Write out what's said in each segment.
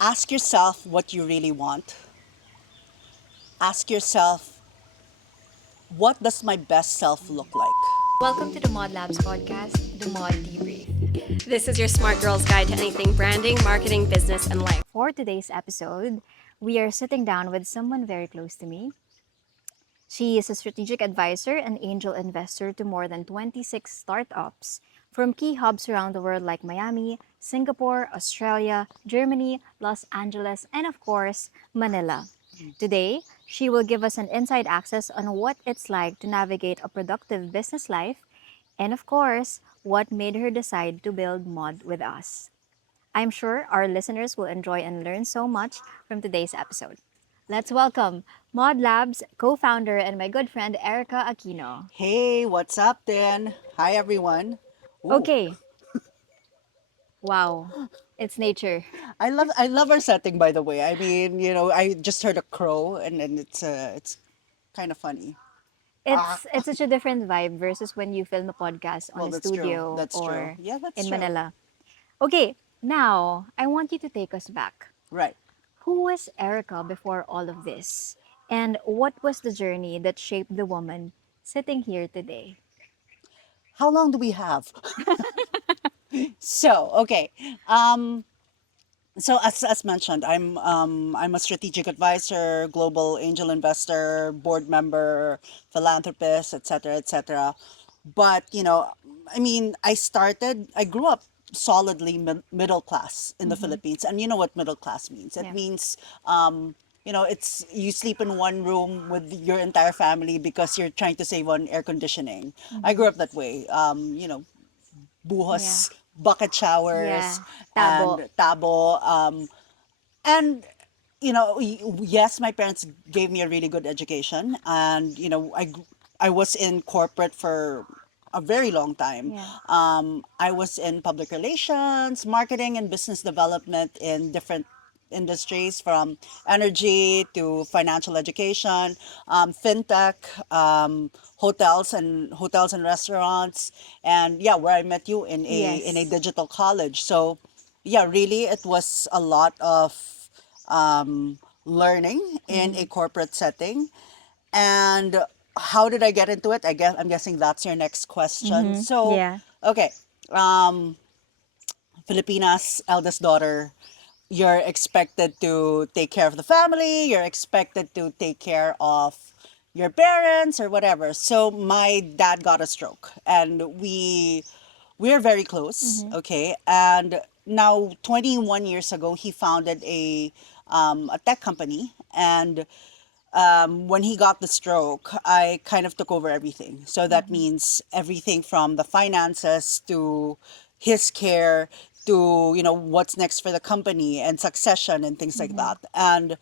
Ask yourself what you really want. Ask yourself, what does my best self look like? Welcome to the Mod Labs podcast, the Mod Debrief. This is your smart girl's guide to anything branding, marketing, business, and life. For today's episode, we are sitting down with someone very close to me. She is a strategic advisor and angel investor to more than 26 startups from key hubs around the world like Miami, Singapore, Australia, Germany, Los Angeles, and of course, Manila. Today, she will give us an inside access on what it's like to navigate a productive business life and, of course, what made her decide to build Mod with us. I'm sure our listeners will enjoy and learn so much from today's episode. Let's welcome Mod Labs co founder and my good friend Erika Aquino. Hey, what's up then? Hi, everyone. Ooh, Okay, wow, it's nature. I love our setting, by the way. I mean, I just heard a crow, and it's kind of funny. Ah, It's such a different vibe versus when you film a podcast on well, a that's true. studio That's true. or Yeah, that's in true. Manila. Okay, now I want you to take us back. Right. Who was Erica before all of this? And what was the journey that shaped the woman sitting here today? How long do we have? So, okay. Um, So as mentioned, I'm a strategic advisor, global angel investor, board member, philanthropist, etc., etc. But I mean, I grew up solidly middle class in the Mm-hmm. Philippines, and you know what middle class means. It Yeah. means it's you sleep in one room with your entire family because you're trying to save on air conditioning. I Mm-hmm. grew up that way. Yeah. Buhos, bucket showers, Yeah. Tabo. and tabo. And yes, my parents gave me a really good education, and I was in corporate for a very long time. Yeah. I was in public relations, marketing, and business development in different industries, from energy to financial education, fintech, hotels and restaurants, and yeah, where I met you in a Yes. digital college. So yeah, really, it was a lot of learning in Mm-hmm. a corporate setting. And how did I get into it? I'm guessing that's your next question. Mm-hmm. So, Yeah. okay, um, Filipina's eldest daughter, you're expected to take care of the family, you're expected to take care of your parents or whatever. So my dad got a stroke, and we're very close, Mm-hmm. okay? And now 21 years ago he founded a tech company, and when he got the stroke, I kind of took over everything. So that Mm-hmm. means everything from the finances to his care to what's next for the company and succession and things like Mm-hmm. that. And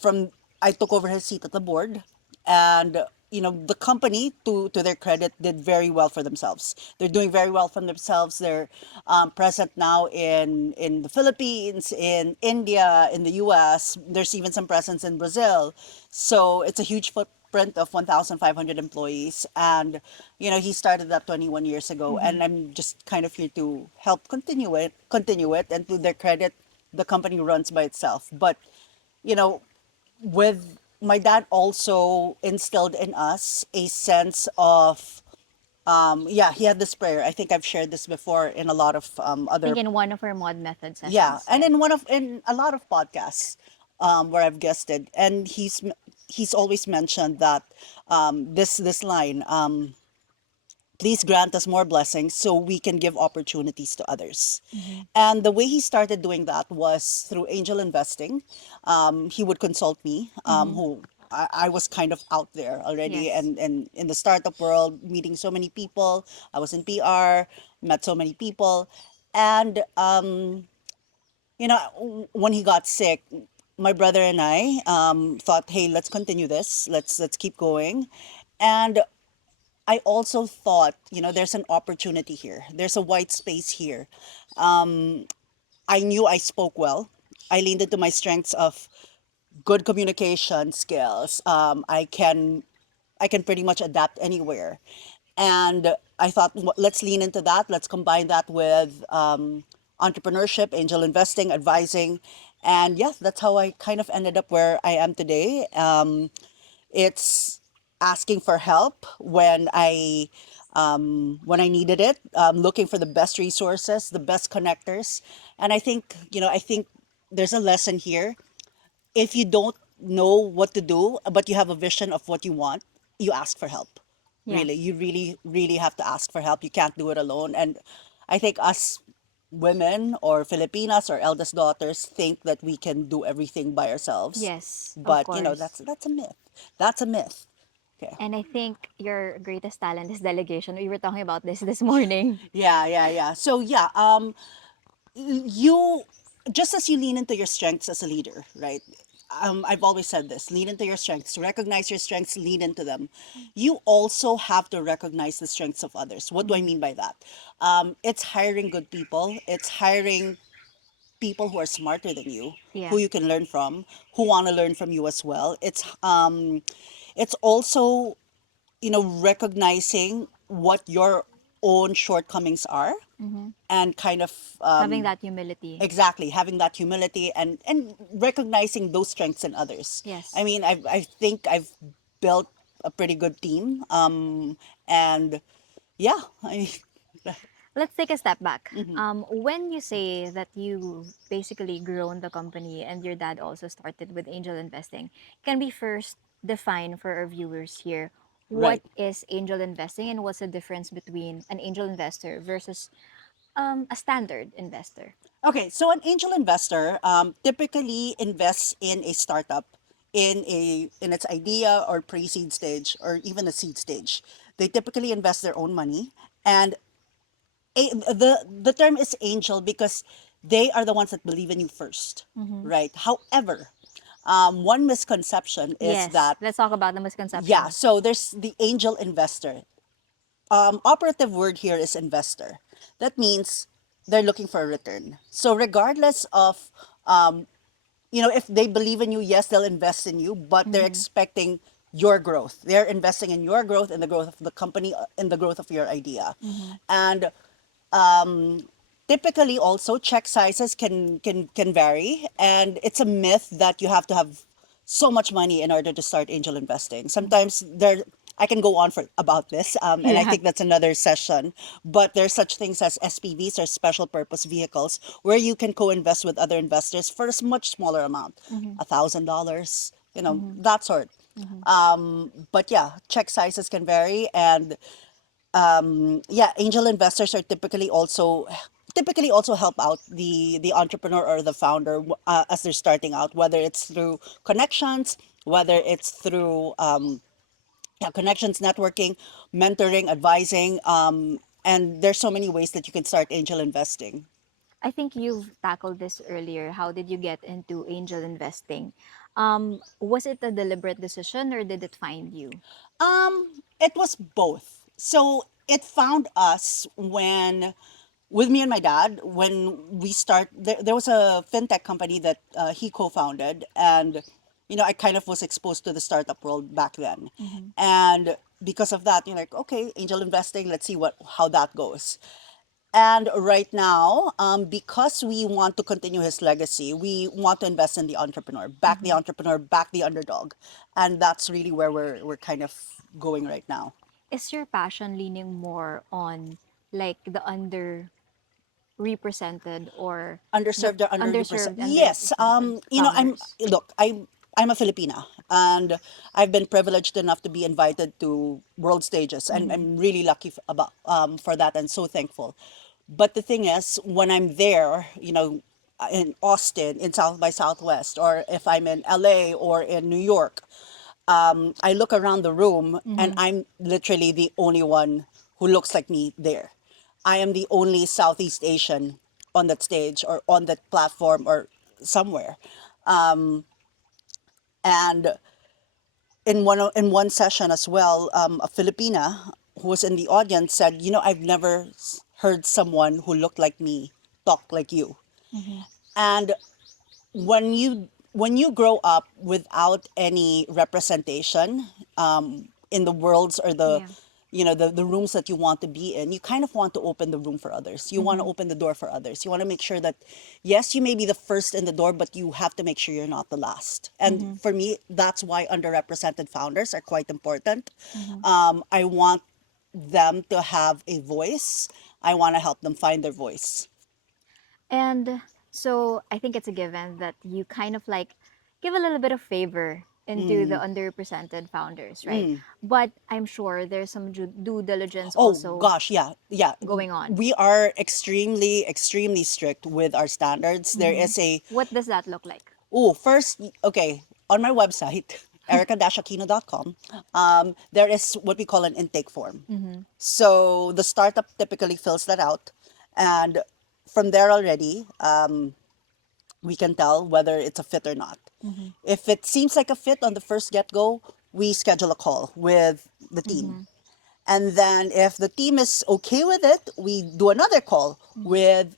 from I took over his seat at the board, and the company, to their credit, did very well for themselves. They're doing very well for themselves. They're present now in the Philippines, in India, in the US. There's even some presence in Brazil. So it's a huge footprint of 1,500 employees, and he started that 21 years ago, Mm-hmm. and I'm just kind of here to help continue it, and to their credit, the company runs by itself. But you know with my dad also instilled in us a sense of, yeah, he had this prayer. I think I've shared this before in a lot of I think other, in one of our mod method yeah, sessions. and Yeah. in a lot of podcasts where I've guested, and he's always mentioned that, this line, please grant us more blessings so we can give opportunities to others. Mm-hmm. And the way he started doing that was through angel investing. He would consult me, Mm-hmm. who I was kind of out there already, Yes. and in the startup world, meeting so many people. I was in PR, met so many people. And, when he got sick, my brother and I thought, hey, let's continue this. Let's keep going. And I also thought, there's an opportunity here. There's a white space here. I knew I spoke well. I leaned into my strengths of good communication skills. I can pretty much adapt anywhere, and I thought, let's lean into that. Let's combine that with entrepreneurship, angel investing, advising. And yeah, that's how I kind of ended up where I am today. It's asking for help when I needed it, looking for the best resources, the best connectors. And I think there's a lesson here. If you don't know what to do, but you have a vision of what you want, you ask for help. Yeah. Really, you really, really have to ask for help. You can't do it alone. And I think us women or Filipinas or eldest daughters think that we can do everything by ourselves. Yes, of But, course. that's a myth. That's a myth. Okay. And I think your greatest talent is delegation. We were talking about this morning. Yeah, yeah, yeah. So yeah, you just as you lean into your strengths as a leader, right? I've always said this: lean into your strengths, recognize your strengths, lean into them. You also have to recognize the strengths of others. What do I mean by that? It's hiring good people. It's hiring people who are smarter than you, Yeah. who you can learn from, who want to learn from you as well. It's also recognizing what your own shortcomings are and kind of Having that humility. exactly having that humility and recognizing those strengths in others. I Yes. mean, I think I've built a pretty good team, and yeah, Let's take a step back. When you say that you basically grown the company and your dad also started with angel investing, can we first define for our viewers here what right. is angel investing and what's the difference between an angel investor versus a standard investor? Okay, so an angel investor typically invests in a startup, in its idea or pre-seed stage or even a seed stage. They typically invest their own money, and the term is angel because they are the ones that believe in you first, right? However, one misconception is Yes, that let's talk about the yeah, misconception. so there's the angel investor. Operative word here is investor. That means they're looking for a return. So regardless of if they believe in you, yes, they'll invest in you, but they're expecting your growth. They're investing in your growth, in the growth of the company, in the growth of your idea. And typically also check sizes can vary, and it's a myth that you have to have so much money in order to start angel investing. Sometimes there I can go on for about this, and I Yeah. think that's another session. But there's such things as SPVs or special purpose vehicles where you can co-invest with other investors for a much smaller amount, $1,000, that sort. But yeah, check sizes can vary, and yeah, angel investors are typically also help out the entrepreneur or the founder as they're starting out, whether it's through connections, whether it's through yeah, connections, networking, mentoring, advising, and there's so many ways that you can start angel investing. I think you've tackled this earlier. How did you get into angel investing? Was it a deliberate decision or did it find you? It was both. So it found us with me and my dad, when there was a fintech company that he co-founded, and I kind of was exposed to the startup world back then, and because of that, you're like, okay, angel investing, let's see how that goes. And right now, because we want to continue his legacy, we want to invest in the entrepreneur, back the underdog, and that's really where we're kind of going right now. Is your passion leaning more on like the underrepresented or the Underserved or underrepresented. underserved, Yes, founders? I'm a Filipina, and I've been privileged enough to be invited to world stages, and I'm really lucky for that, and so thankful. But the thing is, when I'm there, in Austin, in South by Southwest, or if I'm in LA or in New York, I look around the room and I'm literally the only one who looks like me there. I am the only Southeast Asian on that stage or on that platform or somewhere. And in one session as well, a Filipina who was in the audience said, I've never heard someone who looked like me talk like you. And when you grow up without any representation in the worlds or the Yeah. the rooms that you want to be in, you kind of want to open the room for others. You want to open the door for others. You want to make sure that, yes, you may be the first in the door, but you have to make sure you're not the last. And for me, that's why underrepresented founders are quite important. I want them to have a voice. I want to help them find their voice. And so I think it's a given that you kind of like give a little bit of favor into the underrepresented founders, right? But I'm sure there's some due diligence Oh also gosh, yeah, yeah. going on. We are extremely, extremely strict with our standards. There is a What does that look like? Oh, first, okay, on my website, erika-aquino.com, there is what we call an intake form. So the startup typically fills that out. And from there already, we can tell whether it's a fit or not. If it seems like a fit on the first get-go, we schedule a call with the team. And then if the team is okay with it, we do another call with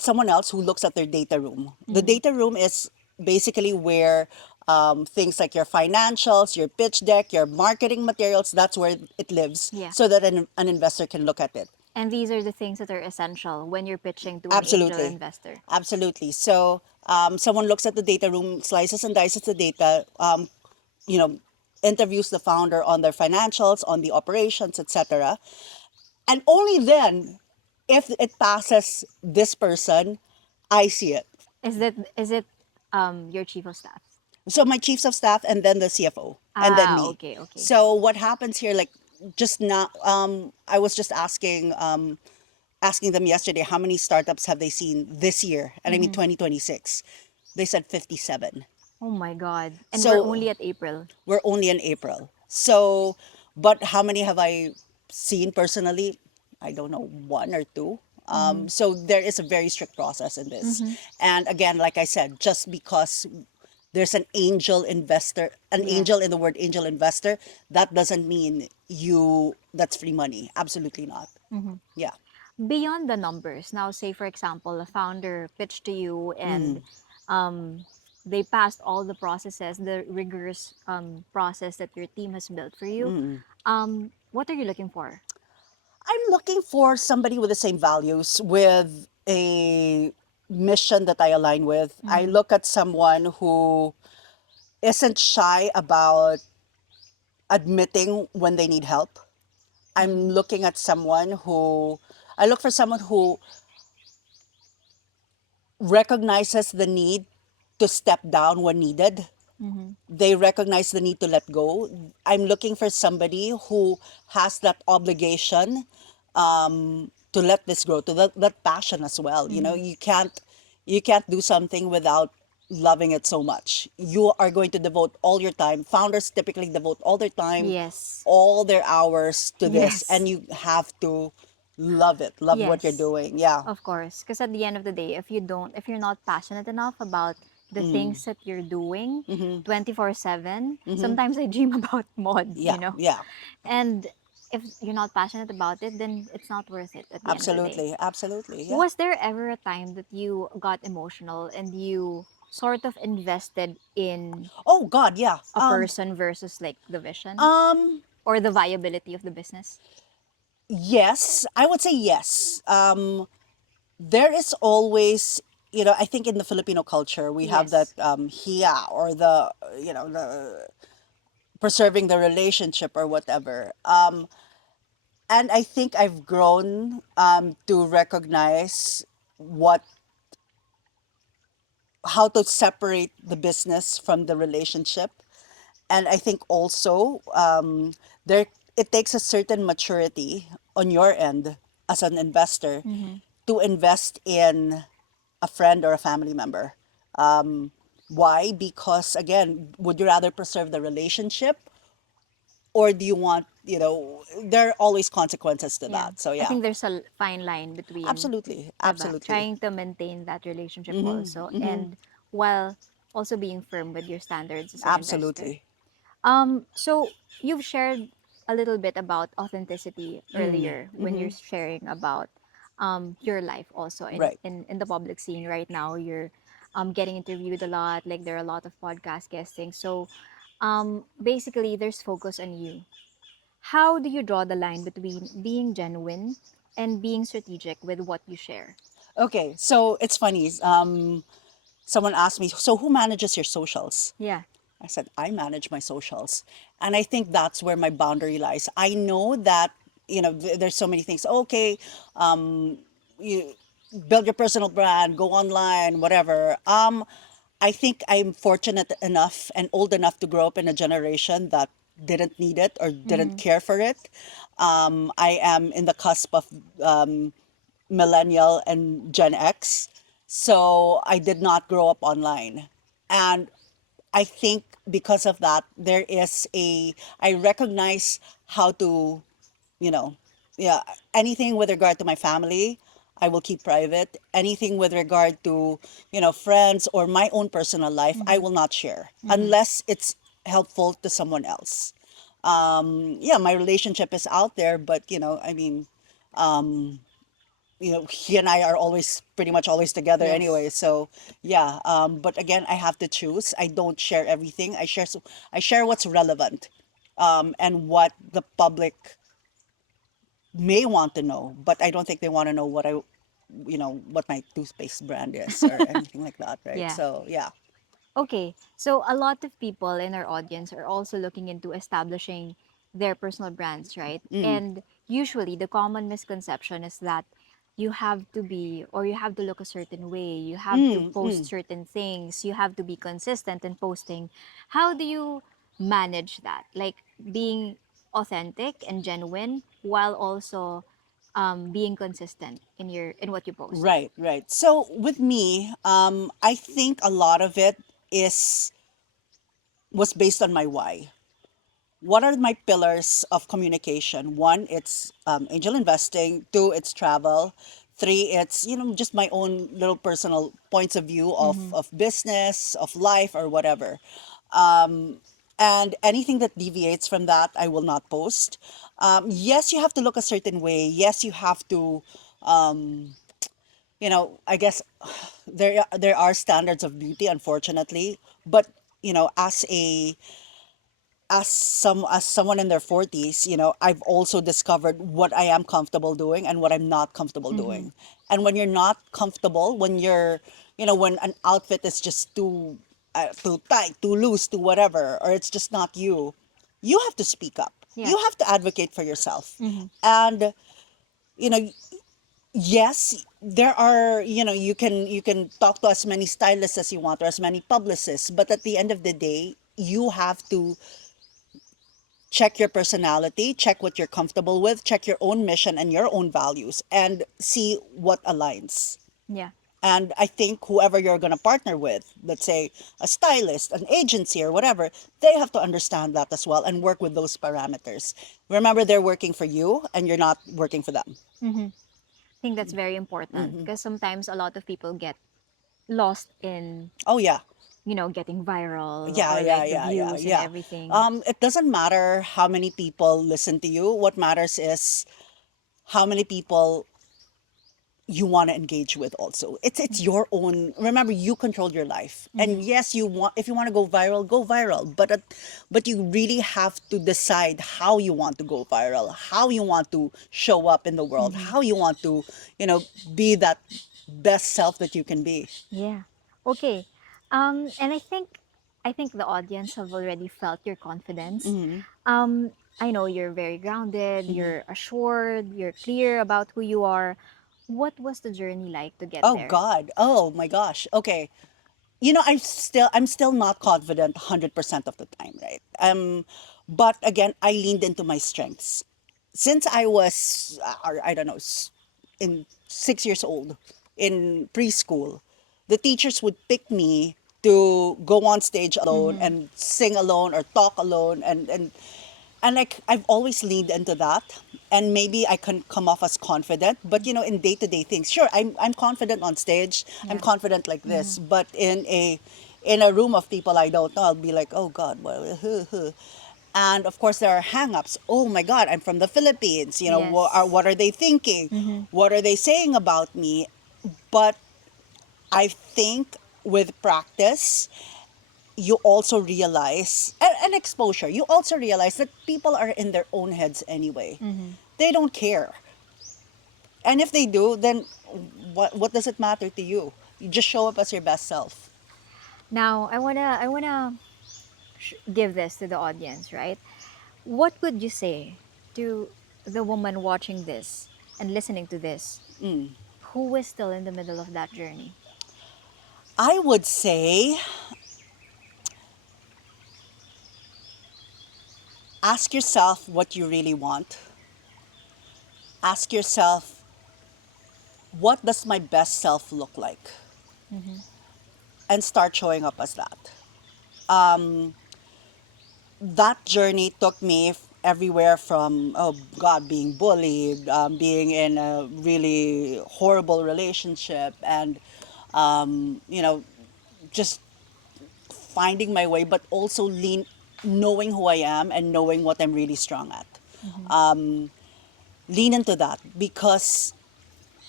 someone else who looks at their data room. The data room is basically where things like your financials, your pitch deck, your marketing materials, that's where it lives Yeah. so that an investor can look at it. And these are the things that are essential when you're pitching to an angel Absolutely. investor. Absolutely. So someone looks at the data room, slices and dices the data, you know, interviews the founder on their financials, on the operations, etc. And only then, if it passes this person, I see it. Is it your chief of staff? So my chiefs of staff and then the CFO and then Ah, me. okay, okay. So what happens here, like just now, I was just asking them yesterday how many startups have they seen this year, and I mean 2026. They said 57. Oh my God. And we're So only at April. we're only in April. So, but how many have I seen personally? I don't know, one or two. So there is a very strict process in this. And again, like I said, just because there's an angel investor, an Yeah. angel in the word angel investor, that doesn't mean that's free money. Absolutely not. Yeah. Beyond the numbers, now say for example, a founder pitched to you and um, they passed all the processes, the rigorous process that your team has built for you. What are you looking for? I'm looking for somebody with the same values, with a mission that I align with. I look at someone who isn't shy about admitting when they need help. I'm looking at someone who, I look for someone who recognizes the need to step down when needed. They recognize the need to let go. I'm looking for somebody who has that obligation to let this grow, to that passion as well. You can't do something without loving it so much. You are going to devote all your time. Founders typically devote all their time, Yes. all their hours to this, Yes. and you have to love it, love what you're Yes. doing. Yeah. Of course, because at the end of the day, if you're not passionate enough about the things that you're doing 24/7, sometimes I dream about Maude, Yeah, yeah. And if you're not passionate about it, then it's not worth it at the end of the day. Absolutely, absolutely. Yeah. Was there ever a time that you got emotional and you sort of invested in Oh God, yeah. a person versus like the vision Um, or the viability of the business? yes, I would say yes. There is always, I think in the Filipino culture we have that Yes. hiya, or the preserving the relationship or whatever. And I think I've grown to recognize what how to separate the business from the relationship. And I think also there it takes a certain maturity on your end as an investor to invest in a friend or a family member. Why? Because again, would you rather preserve the relationship, or do you want, there are always consequences to Yeah. that. So I yeah, think there's a fine line between absolutely, diba, absolutely, trying to maintain that relationship also and while also being firm with your standards as an investor. absolutely. So you've shared a little bit about authenticity earlier when you're sharing about your life also Right. in the public scene right now. You're getting interviewed a lot, like there are a lot of podcast guesting. So basically there's focus on you. How do you draw the line between being genuine and being strategic with what you share? Okay, so it's funny. Someone asked me, so who manages your socials? Yeah. I said, I manage my socials. And I think that's where my boundary lies. I know that, there's so many things. Okay, you build your personal brand, go online, whatever. I think I'm fortunate enough and old enough to grow up in a generation that didn't need it or didn't Mm-hmm. care for it. I am in the cusp of millennial and Gen X. So I did not grow up online. And I think because of that, I recognize how to, you know, yeah, anything with regard to my family, I will keep private. Anything with regard to, friends or my own personal life, I Mm-hmm. will not share Mm-hmm. unless it's helpful to someone else. Yeah, my relationship is out there, but, he and I are always pretty much always together Yes. anyway. So yeah, but again, I have to choose. I don't share everything. I share what's relevant, and what the public may want to know. But I don't think they want to know what my toothpaste brand is or anything like that, right? Yeah. So yeah. Okay, so a lot of people in our audience are also looking into establishing their personal brands, right? Mm, And usually the common misconception is that you have to be or you have to look a certain way, you have to mm, post mm. certain things, you have to be consistent in posting. How do you manage that? Like being authentic and genuine while also being consistent in what you post. Right, right. So with me, I think a lot of it is was based on my why. What are my pillars of communication? One, it's angel investing. Two, it's travel. Three, it's just my own little personal points of view Mm-hmm. of business, of life, or whatever. And anything that deviates from that, I will not post. Yes, you have to look a certain way. Yes, you have to. I guess there are standards of beauty, unfortunately. But as someone in their 40s, I've also discovered what I am comfortable doing and what I'm not comfortable Mm-hmm. doing. And when you're not comfortable, when an outfit is just too tight, too loose, too whatever, or it's just not you, you have to speak up. Yeah. You have to advocate for yourself. Mm-hmm. And you know, yes, there are, you can talk to as many stylists as you want or as many publicists, but at the end of the day, you have to check your personality, check what you're comfortable with, check your own mission and your own values, and see what aligns. Yeah. And I think whoever you're going to partner with, let's say a stylist, an agency, or whatever, they have to understand that as well and work with those parameters. Remember, they're working for you and you're not working for them. Mm-hmm. Think that's very important because sometimes a lot of people get lost in, Oh, yeah. getting viral Yeah, or yeah, like the yeah, yeah, views and yeah. everything. It doesn't matter how many people listen to you. What matters is how many people you want to engage with also. It's your own. Remember, you control your life. Mm-hmm. And yes, if you want to go viral, but you really have to decide how you want to go viral, how you want to show up in the world, Mm-hmm. how you want to, be that best self that you can be. Yeah. Okay. And I think the audience have already felt your confidence. Mm-hmm. Um, I know you're very grounded, Mm-hmm. you're assured, you're clear about who you are. What was the journey like to get Oh there? God. Oh my gosh. Okay. I'm still not confident 100% of the time, right? But again, I leaned into my strengths. Since I was, I don't know, in 6 years old, in preschool, the teachers would pick me to go on stage alone Mm-hmm. and sing alone or talk alone, and like I've always leaned into that, and maybe I can come off as confident, but in day-to-day things, sure, I'm confident on stage, I'm Yeah. confident like Mm-hmm. this, but in a room of people I don't know, I'll be like, oh God, well, and of course there are hang-ups. Oh my God, I'm from the Philippines, Yes. what are they thinking, Mm-hmm. what are they saying about me? But I think with practice you also realize, and exposure, you also realize that people are in their own heads anyway. They don't care. And if they do, then what does it matter to you? You just show up as your best self. Now, I wanna give this to the audience, right? What would you say to the woman watching this and listening to this who is still in the middle of that journey? I would say ask yourself what you really want. Ask yourself, what does my best self look like? And start showing up as that. That journey took me everywhere from, oh God, being bullied, being in a really horrible relationship, and, just finding my way, but also knowing who I am and knowing what I'm really strong at. Lean into that because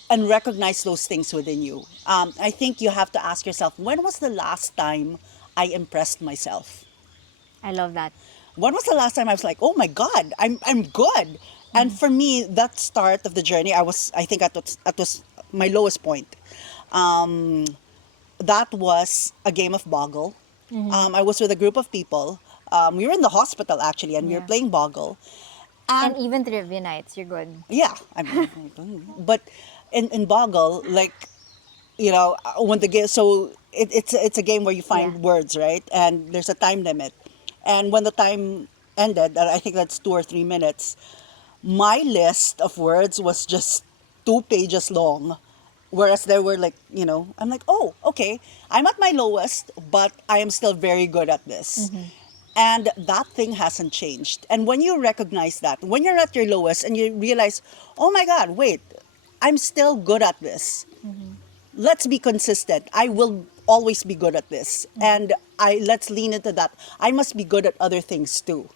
and recognize those things within you. I think you have to ask yourself, when was the last time I impressed myself? I love that. When was the last time I was like, oh my God, I'm good? And for me, that start of the journey, I think at was my lowest point. That was a game of Boggle. I was with a group of people. We were in the hospital actually, and we were Yeah. playing Boggle. And And even trivia nights, you're good. yeah, but in Boggle, like, when the game, so it's a game where you Yeah. find words, right? And there's a time limit. And when the time ended, I think that's 2 or 3 minutes, my list of words was just 2 pages long. Whereas there were like, I'm like, oh, okay, I'm at my lowest, but I am still very good at this. And that thing hasn't changed. And when you recognize that, when you're at your lowest and you realize, oh my God, wait, I'm still good at this. Let's be consistent. I will always be good at this. And let's lean into that. I must be good at other things too.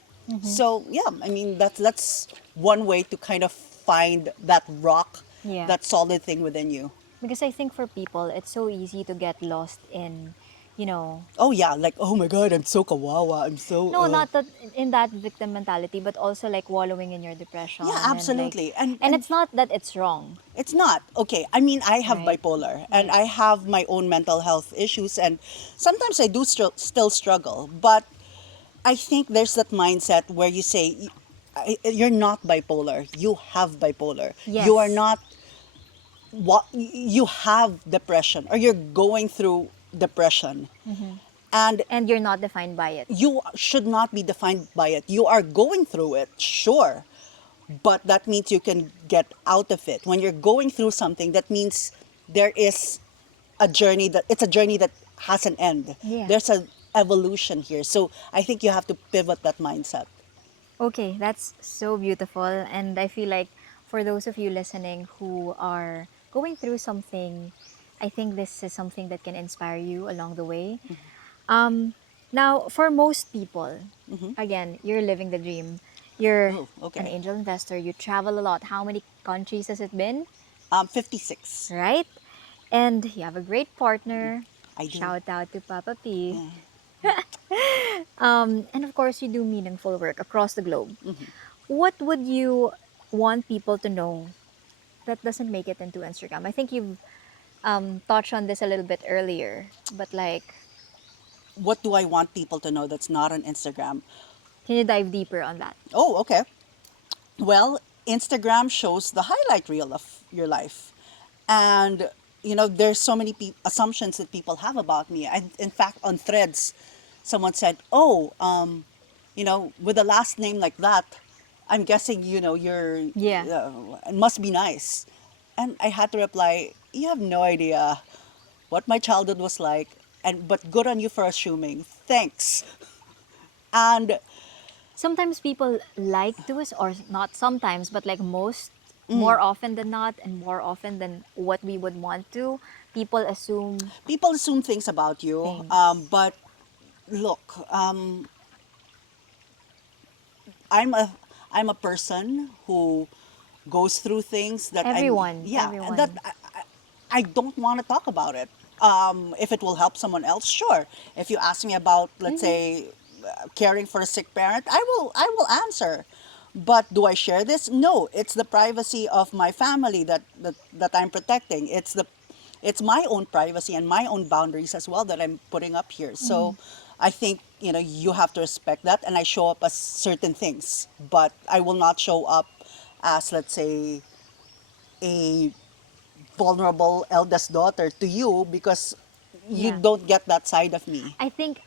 So yeah, I mean that's one way to kind of find that rock, Yeah. that solid thing within you. Because I think for people, it's so easy to get lost in, you know, Oh yeah, like oh my God, I'm so kawawa. I'm so no, not that in that victim mentality, but also like wallowing in your depression yeah, and like, absolutely. and it's not that it's wrong, It's not. Okay. I mean, I have right? bipolar and Right. I have my own mental health issues, and sometimes I do still struggle. But I think there's that mindset where you say, you're not bipolar, you have bipolar. You are Yes. not what you have depression or you're going through depression. And And you're not defined by it. you should not be defined by it. You are going through it, sure, but that means you can get out of it. When you're going through something, that means there is it's a journey that has an end. Yeah. There's an evolution here. So I think you have to pivot that mindset. Okay, that's so beautiful. And I feel like for those of you listening who are going through something, I think this is something that can inspire you along the way. Um, Now, for most people, again, you're living the dream. You're Oh, an okay. angel investor. You travel a lot. How many countries has it been? 56. Right? And you have a great partner. I do. Shout out to Papa P. Yeah. And of course, you do meaningful work across the globe. What would you want people to know that doesn't make it into Instagram? I think you've touched on this a little bit earlier, but like, What do I want people to know that's not on Instagram? can you dive deeper on that? Oh, okay. Well, Instagram shows the highlight reel of your life. And, there's so many assumptions that people have about me. And in fact, on threads, someone said, oh, with a last name like that, I'm guessing, Yeah. it must be nice. And I had to reply, you have no idea what my childhood was like. But good on you for assuming. Thanks. And Sometimes people like to us, or not sometimes, but like more often than not, and more often than what we would want to, people assume people assume things about you, things. but look, I'm a I'm a person who goes through things that I'm Everyone, yeah, and that everyone. I don't want to talk about it. If it will help someone else, sure. If you ask me about, let's say, caring for a sick parent, I will answer. But do I share this? No, it's the privacy of my family that I'm protecting. It's my own privacy and my own boundaries as well that I'm putting up here. So I think, you have to respect that, and I show up as certain things, but I will not show up as, let's say, a vulnerable eldest daughter to you, because you Yeah. don't get that side of me. I think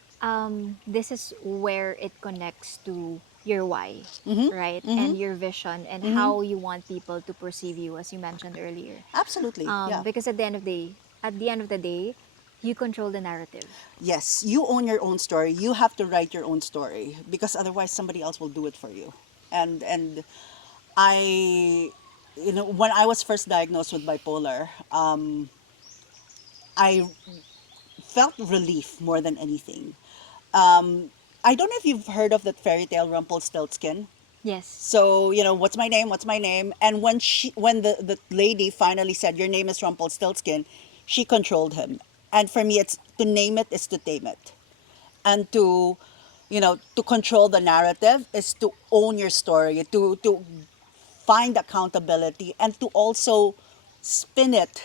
this is where it connects to your why, right? And your vision and how you want people to perceive you, as you mentioned earlier. Absolutely, yeah. Because at the end of the day, you control the narrative. Yes, you own your own story. You have to write your own story, because otherwise somebody else will do it for you. And I, when I was first diagnosed with bipolar, I felt relief more than anything. I don't know if you've heard of that fairy tale Rumpelstiltskin. Yes. So, what's my name? What's my name? And when the lady finally said, your name is Rumpelstiltskin, she controlled him. And for me, it's to name it is to tame it. And to control the narrative is to own your story, to find accountability, and to also spin it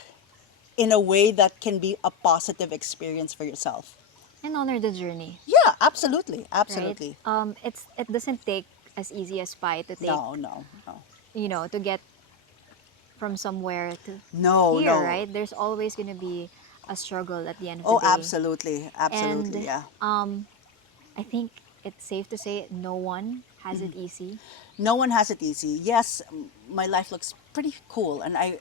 in a way that can be a positive experience for yourself. And honor the journey, Yeah, absolutely. right? Absolutely. It doesn't take as easy as pie to take, No, no, no. to get from somewhere to No, here, no. right? There's always going to be a struggle at the end of the Oh, day. absolutely. Absolutely, And yeah. I think it's safe to say no one has it easy. No one has it easy. Yes, my life looks pretty cool, and I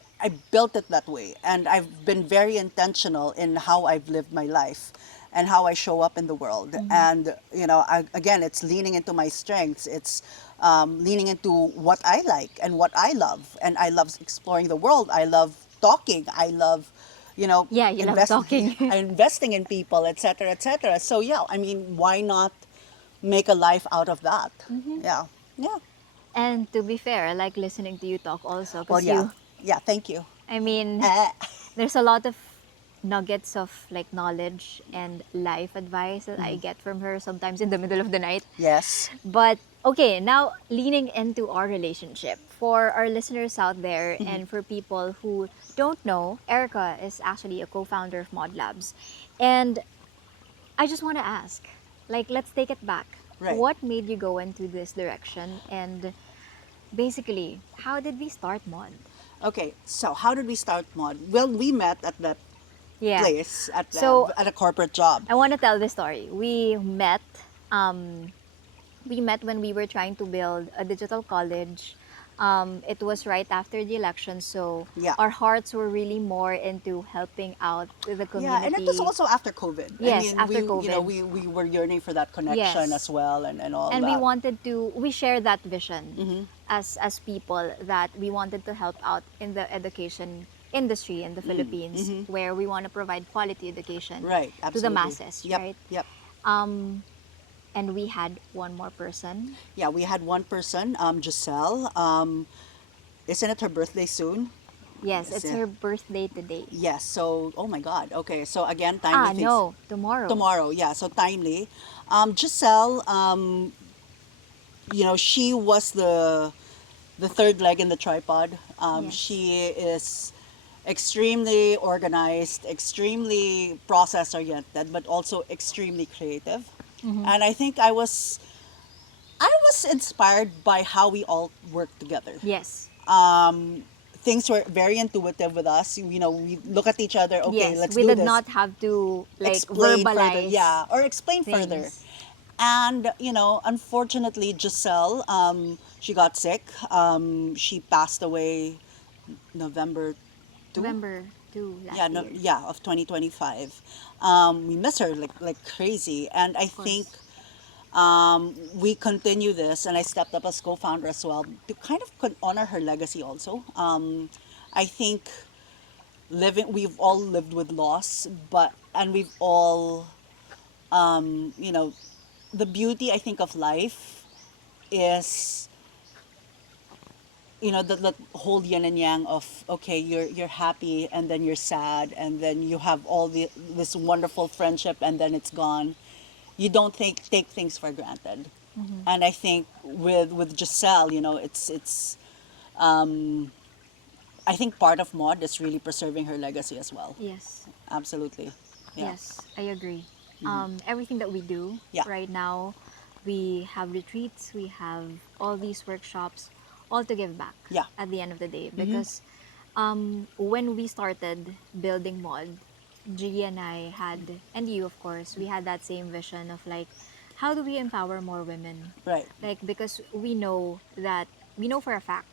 built it that way. And I've been very intentional in how I've lived my life and how I show up in the world. And, again, it's leaning into my strengths. It's leaning into what I like and what I love. And I love exploring the world. I love talking. I love, Yeah, you love talking. investing in people, etc., etc. So, yeah, I mean, why not make a life out of that? Yeah. Yeah. And to be fair, I like listening to you talk also Well, because yeah. Yeah, thank you. I mean, Eh, there's a lot of nuggets of like knowledge and life advice that I get from her sometimes in the middle of the night. yes. But okay, now leaning into our relationship. For our listeners out there and for people who don't know, Erica is actually a co founder of Mod Labs. And I just want to ask, like, let's take it back. Right. What made you go into this direction? And basically, how did we start Mod? Okay, so how did we start Mod? Well, we met at that Yeah. place So at a corporate job. I want to tell this story. We met when we were trying to build a digital college. It was right after the election, so Yeah. our hearts were really more into helping out the Yeah, and it was community. also after COVID. I Yes, mean, after COVID. we were yearning for that connection Yes. as well, and all And that. we share that vision as people that we wanted to help out in the education industry in the Philippines, where we want to provide quality education Right, to the absolutely. masses, Yep, right? yep. And we had one more person. Yeah, we had one person, Giselle. Isn't it her birthday soon? Yes, Yes, it's yeah. her birthday today. Yes, so, oh my God. Okay, so again, timely Ah, things. no, tomorrow. Tomorrow, yeah, so timely. Giselle, she was the third leg in the tripod. Yes. She is extremely organized, extremely process oriented, but also extremely creative. And I think I was inspired by how we all work together. Yes. Things were very intuitive with us. We look at each other. Okay, Yes, let's we do did this. not have to like Explain further, verbalize yeah, or explain further. things. And unfortunately, Giselle, she got sick. She passed away November 2. November 2 Yeah, last no, year. yeah, of 2025. We miss her like crazy, and I Of think course. we continue this, and I stepped up as co-founder as well to kind of honor her legacy also. I think we've all lived with loss, and we've all, you know, the beauty I think of life is that whole yin and yang of, okay, you're happy and then you're sad and then you have all this wonderful friendship and then it's gone. You don't take things for granted. And I think with Giselle, it's I think part of Maud is really preserving her legacy as well. Yes. Absolutely. Yeah. Yes, I agree. Everything that we do Yeah. right now, we have retreats, we have all these workshops, all to give back Yeah. at the end of the day. Because when we started building Mod, G and I had, and you of course, we had that same vision of like, how do we empower more women? Right. Like, because we know for a fact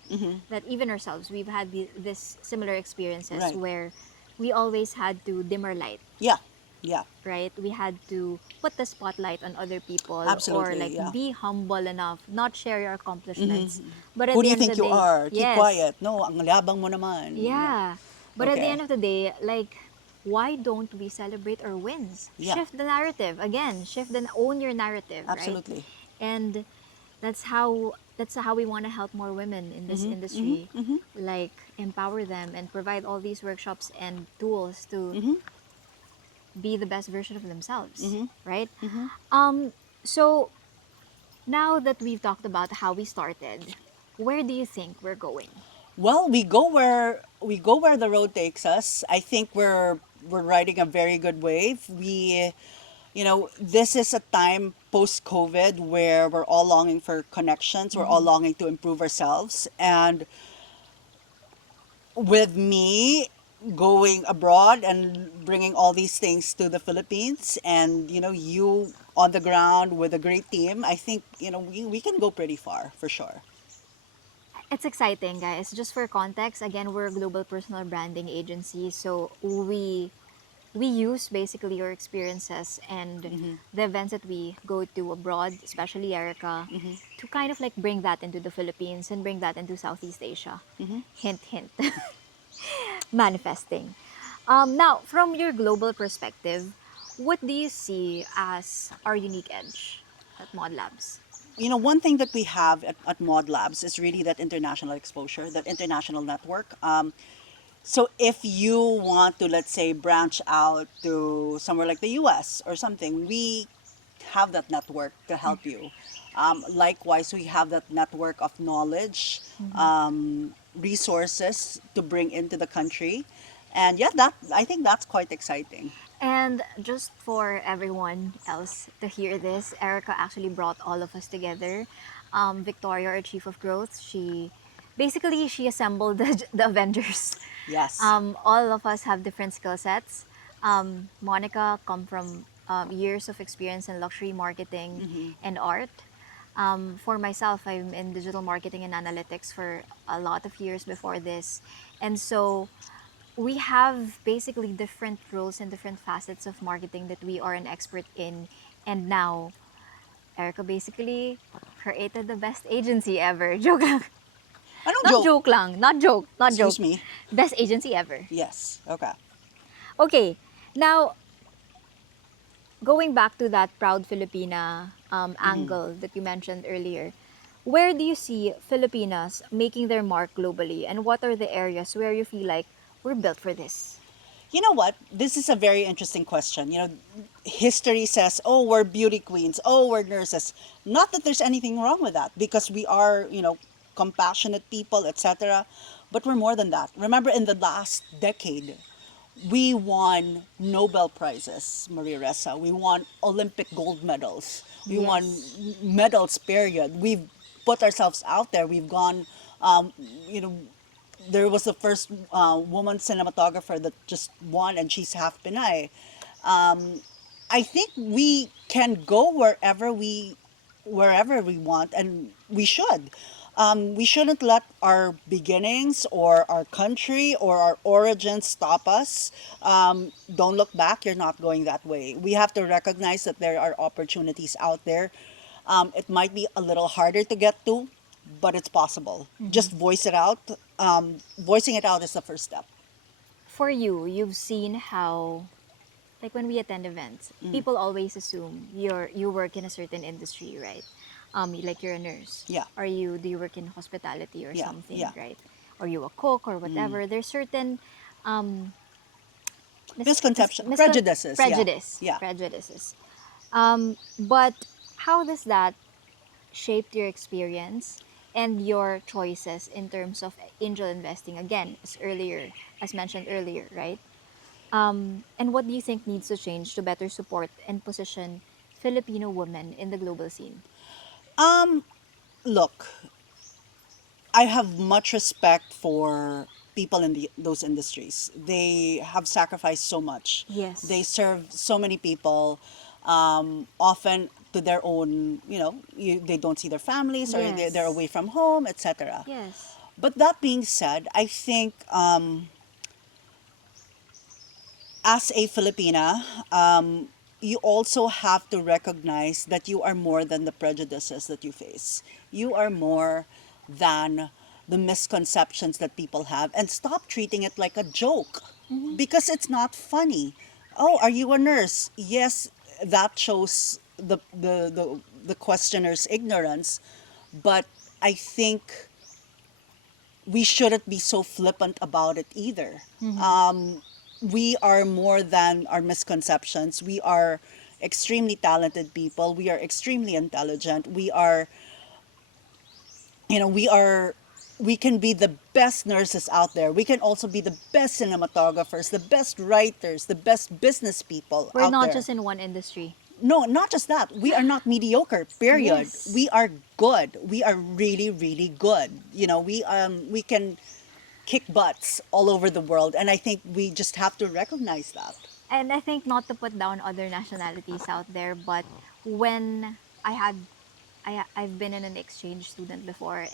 that even ourselves, we've had this similar experiences Right. where we always had to dim our light, Yeah. Yeah. right? We had to put the spotlight on other people or Absolutely. like Yeah. be humble enough, not share your accomplishments. But at Who do the you end of think the you day, are? Keep yes, quiet. No, ang labang mo naman. Yeah. yeah. But at the Okay. end of the day, like, why don't we celebrate our wins? Yeah. Shift the narrative again. Shift and own your narrative, right? Absolutely. And that's how we want to help more women in this industry, like empower them and provide all these workshops and tools to be the best version of themselves, right? So now that we've talked about how we started, where do you think we're going? Well, we go where the road takes us. I think we're riding a very good wave. This is a time post COVID where we're all longing for connections. We're all longing to improve ourselves, and with me going abroad and bringing all these things to the Philippines, and you on the ground with a great team, I think we can go pretty far for sure. It's exciting, guys. Just for context, again, we're a global personal branding agency, so we use basically your experiences and the events that we go to abroad, especially Erica, to kind of like bring that into the Philippines and bring that into Southeast Asia. Hint, hint. Manifesting. Now, from your global perspective, what do you see as our unique edge at Mod Labs? One thing that we have at Mod Labs is really that international exposure, that international network. So if you want to, let's say, branch out to somewhere like the US or something, we have that network to help you. Likewise, we have that network of knowledge, resources to bring into the country. And yeah, that I think that's quite exciting. And just for everyone else to hear this, Erica actually brought all of us together. Victoria, our chief of growth, she assembled the Avengers. Yes. All of us have different skill sets. Monica come from years of experience in luxury marketing and art. For myself, I'm in digital marketing and analytics for a lot of years before this, and so we have basically different roles and different facets of marketing that we are an expert in. And now, Erica basically created the best agency ever. Joke lang. Anong Not joke? joke lang. Not joke. Not joke. Excuse me. Best agency ever. Yes. Okay. Okay. Now, going back to that proud Filipina angle that you mentioned earlier, where do you see Filipinas making their mark globally, and what are the areas where you feel like we're built for this? You know what? This is a very interesting question. History says, oh, we're beauty queens, oh, we're nurses. Not that there's anything wrong with that because we are, compassionate people, etc. But we're more than that. Remember, in the last decade, we won Nobel Prizes, Maria Ressa. We won Olympic gold medals. We won Yes. medals, period. We've put ourselves out there. We've gone, um, you know, there was the first woman cinematographer that just won, and she's half Pinay. I think we can go wherever we want, and we should. We shouldn't let our beginnings or our country or our origins stop us. Don't look back. You're not going that way. We have to recognize that there are opportunities out there. It might be a little harder to get to, but it's possible. Just voice it out. Voicing it out is the first step. For you, you've seen how, like when we attend events, people always assume you work in a certain industry, right? like you're a nurse. Yeah. Or you do you work in hospitality or Yeah, something, yeah. right? Or you a cook or whatever. There's certain um, Prejudices, yeah, yeah. prejudices. But how does that shape your experience and your choices in terms of angel investing? Again, as mentioned earlier, right? And what do you think needs to change to better support and position Filipino women in the global scene? Um, Look, I have much respect for people in those industries. They have sacrificed so much. They Yes. serve so many people, often to their own, they don't see their families or they're Yes. away from home, etc. Yes. But that being said, I think as a Filipina, you also have to recognize that you are more than the prejudices that you face. You are more than the misconceptions that people have, and stop treating it like a joke Mm-hmm. because it's not funny. Oh, are you a nurse? Yes, that shows the questioner's ignorance, but I think we shouldn't be so flippant about it either. Mm-hmm. We are more than our misconceptions. We are extremely talented people. We are extremely intelligent. We can be the best nurses out there. We can also be the best cinematographers, the best writers, the best business people We're out not there. just in one industry. No, not just that. We are not mediocre, period. Yes. We are good. We are really, really good. We can kick butts all over the world, and I think we just have to recognize that. And I think not to put down other nationalities out there, but when I've been in an exchange student before,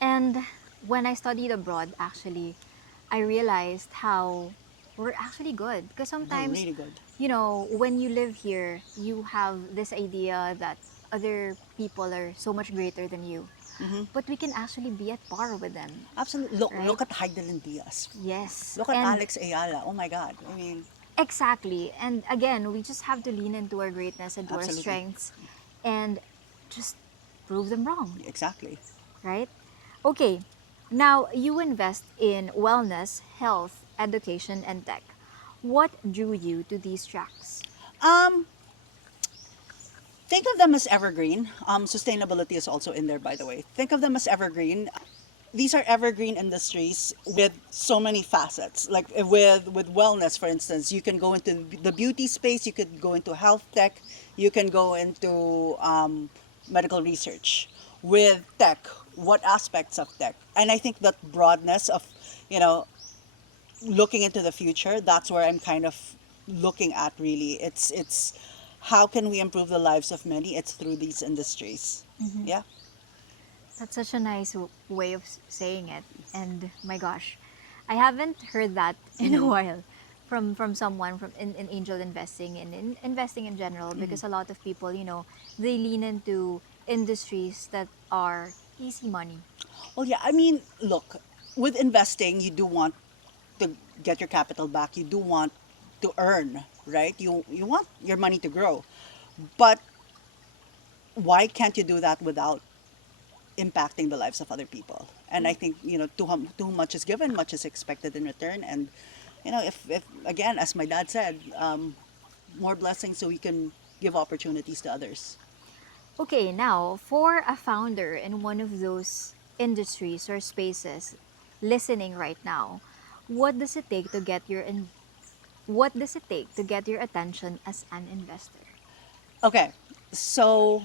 and when I studied abroad, actually, I realized how we're actually good. Because We're sometimes, really good. when you live here, you have this idea that other people are so much greater than you, but we can actually be at par with them, Absolutely. Look, right? look at Heidelin Diaz. Yes, Look at and Alex Ayala. Oh my God. I mean, exactly. And again, we just have to lean into our greatness and to our absolutely. strengths and just prove them wrong, Exactly. right? Okay, now you invest in wellness, health, education, and tech. What drew you to these tracks? Um, Think of them as evergreen. Sustainability is also in there, by the way. Think of them as evergreen. These are evergreen industries with so many facets. Like with wellness, for instance, you can go into the beauty space, you could go into health tech, you can go into medical research. With tech, what aspects of tech? And I think that broadness of, you know, looking into the future, that's where I'm kind of looking at really. It's how can we improve the lives of many? It's through these industries. Mhm. Yeah. That's such a nice way of saying it. And my gosh, I haven't heard that in a while from someone in angel investing and in investing in general, because a lot of people, they lean into industries that are easy money. Well, yeah, I mean, look, with investing, you do want to get your capital back. You do want to earn, right? You want your money to grow. But why can't you do that without impacting the lives of other people? And I think, too much is given, much is expected in return. And, if again, as my dad said, more blessings so we can give opportunities to others. Okay, now for a founder in one of those industries or spaces listening right now, what does it take to what does it take to get your attention as an investor? Okay, so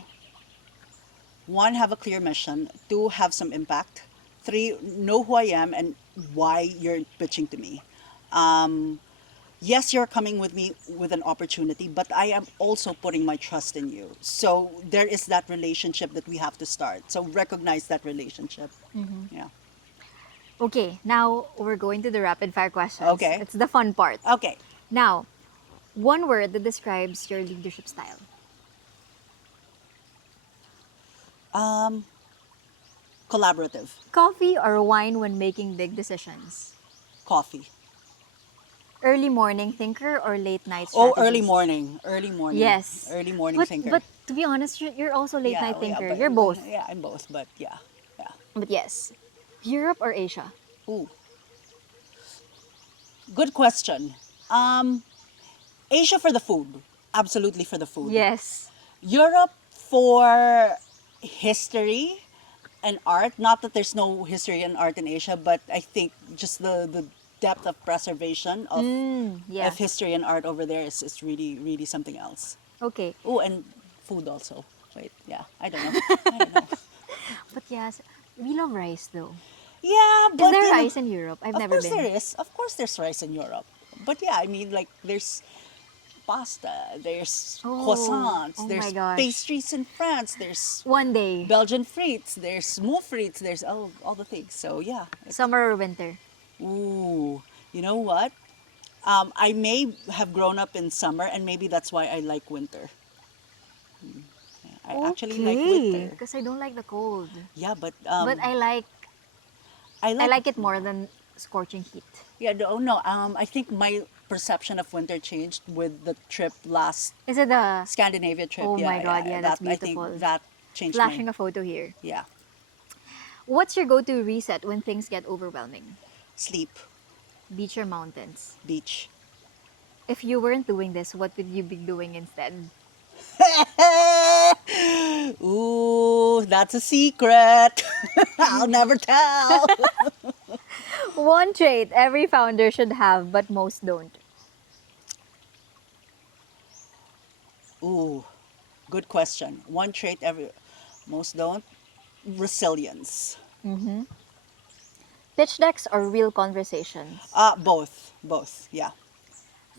one, have a clear mission. Two, have some impact. Three, know who I am and why you're pitching to me. Um, yes, you're coming with me with an opportunity, but I am also putting my trust in you. So there is that relationship that we have to start. So recognize that relationship. Yeah. Okay, now we're going to the rapid fire questions. Okay. It's the fun part. Okay. Now, one word that describes your leadership style. Um, Collaborative. Coffee or wine when making big decisions. Coffee. Early morning thinker or late night Oh, strategist? Yes. early morning But thinker. to be honest, you're also late Yeah, night oh, yeah, thinker. You're both. yeah, I'm both, but yeah, yeah. But yes. Europe or Asia? Ooh, good question. Um, Asia for the food, absolutely for the food. Yes. Europe for history and art. Not that there's no history and art in Asia, but I think just the depth of preservation Yeah. of history and art over there is really, really something else. Okay. Oh, and food also. Wait, yeah, I don't know. I don't know. But yes, we love rice though. Yeah, Is but there you know, rice in Europe? I've of never course there been. is. Of course there's rice in Europe. But yeah, I mean, like, there's pasta, there's croissants, Oh my there's gosh. pastries in France, there's One day, Belgian frites, there's moules frites, there's all the things. So yeah, summer or winter. ooh, you know what? I may have grown up in summer, and maybe that's why I like winter. I actually like Okay, winter. because I don't like the cold. Yeah, but But I I like. like it more than scorching heat. Yeah, no, no. I think my perception of winter changed with the trip last Is it the Scandinavia trip. Oh my Yeah, god, yeah. yeah, that's That I think beautiful. that changed my. Flashing a photo here. Yeah, What's your go-to reset when things get overwhelming? sleep, Beach or mountains? beach. If you weren't doing this, what would you be doing instead? Ooh, that's a secret. I'll never tell. One trait every founder should have, but most don't. Ooh, good question. One trait every most don't. Resilience. Pitch decks or real conversations? Both. Yeah,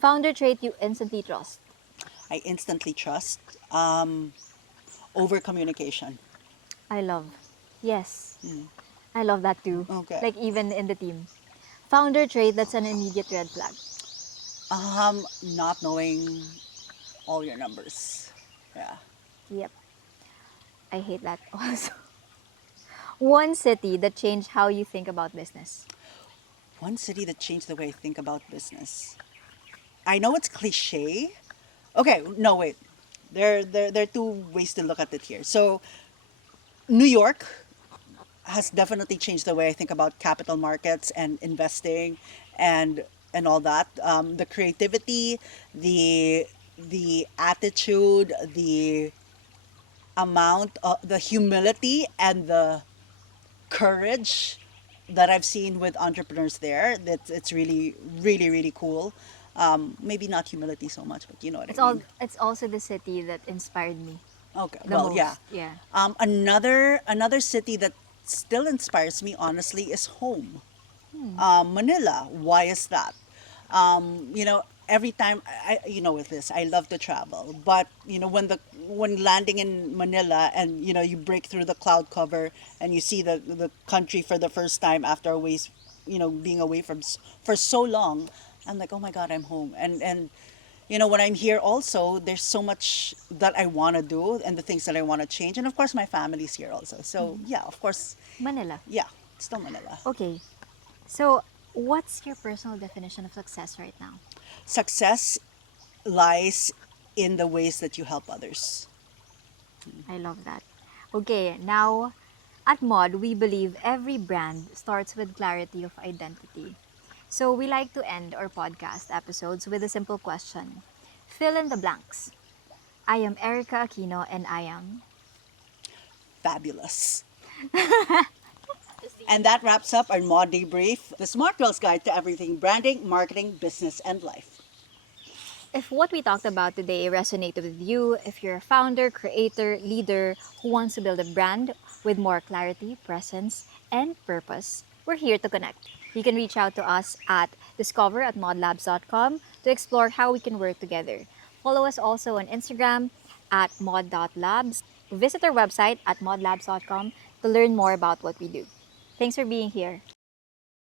Founder trait you instantly trust. I instantly trust. Over communication. I love. Yes, I love that too. Okay. Like even in the team. Founder trait that's an immediate red flag. Not knowing all your numbers. Yeah. Yep, I hate that also. One city that changed how you think about business. One city that changed the way I think about business. I know it's cliche. Okay, no, wait. There are two ways to look at it here. So, New York has definitely changed the way I think about capital markets and investing and all that. The creativity, the attitude, the amount, the humility, and the courage that I've seen with entrepreneurs there. That it's really, really, really cool. Maybe not humility so much, but you know what I mean. It's also the city that inspired me Okay, the well, yeah. most. Yeah. Another city that still inspires me, honestly, is home. Manila. Why is that? Every time with this, I love to travel, but when landing in Manila and you break through the cloud cover and you see the country for the first time after always, being away for so long, I'm like, oh my God, I'm home. And when I'm here also, there's so much that I want to do and the things that I want to change, and of course my family's here also. So yeah, of course, Manila. yeah, still Manila. Okay. So, what's your personal definition of success right now? Success lies in the ways that you help others. I love that. Okay, now at Mod, we believe every brand starts with clarity of identity. So we like to end our podcast episodes with a simple question. Fill in the blanks. I am Erika Aquino and I am. Fabulous. And that wraps up our Mod Debrief, the Smart Girl's Guide to Everything Branding, Marketing, Business, and Life. If what we talked about today resonated with you, if you're a founder, creator, leader who wants to build a brand with more clarity, presence, and purpose, we're here to connect. You can reach out to us at discover@modlabs.com to explore how we can work together. Follow us also on Instagram at mod.labs. Visit our website at modlabs.com to learn more about what we do. Thanks for being here.